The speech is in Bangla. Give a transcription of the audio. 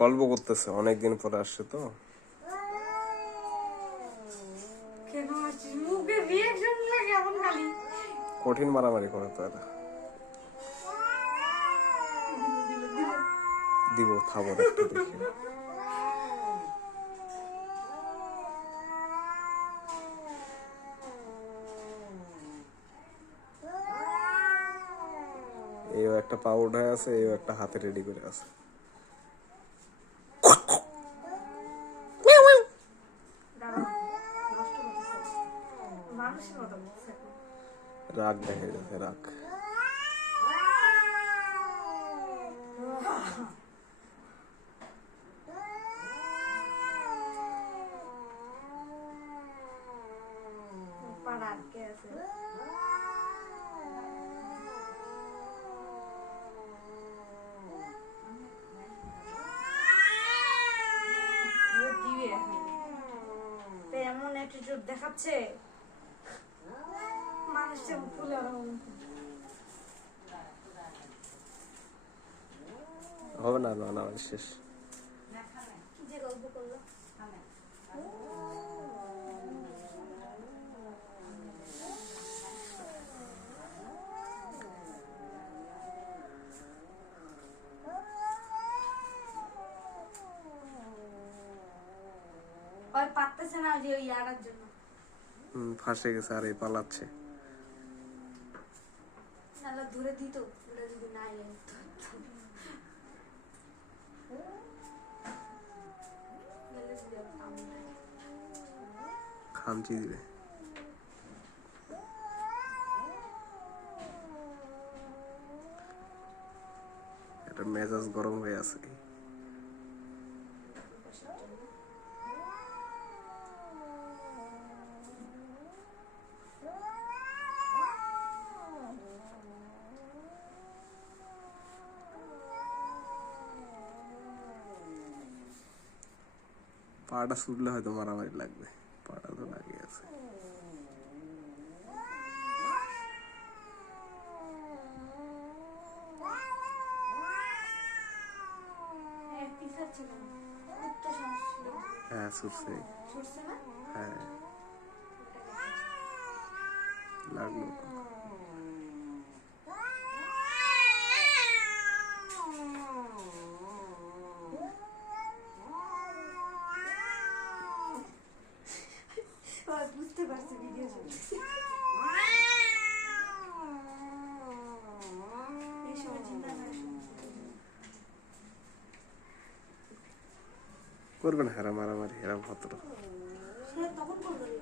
গল্প করতেছে, অনেকদিন পরে আসছে তো। কঠিন মারামারি করে তো এরা। দিব থাবর একটা দেখি। এই একটা পা উঠায় আছে, এই একটা হাতে রেডি করে আছে। রাগ দেখা যাচ্ছে, রাগ। এমন অ্যাটিটিউড দেখাচ্ছে মানুষটা ফুলে হবে না, না না শেষ। কি যে গল্প করলো। আর পারতেছে না যে ওই ইয়ারার জন্য। ফাঁসে গেছে আর এই পালাচ্ছে। নালা দূরে দিত, ওটা যদি না এলে খামচি দিবে। এটা মেজাজ গরম হয়ে আছে। পাটা ছুটলে হয়তো মারামারি লাগবে, পাটা তো লাগিয়ে আছে। হ্যাঁ ছুটছে, হ্যাঁ লাগলো। বুঝতে পারছি ভিডিও চলছে। করবেন হেরা মারামারি, হেরা ভদ্র। তখন করবেন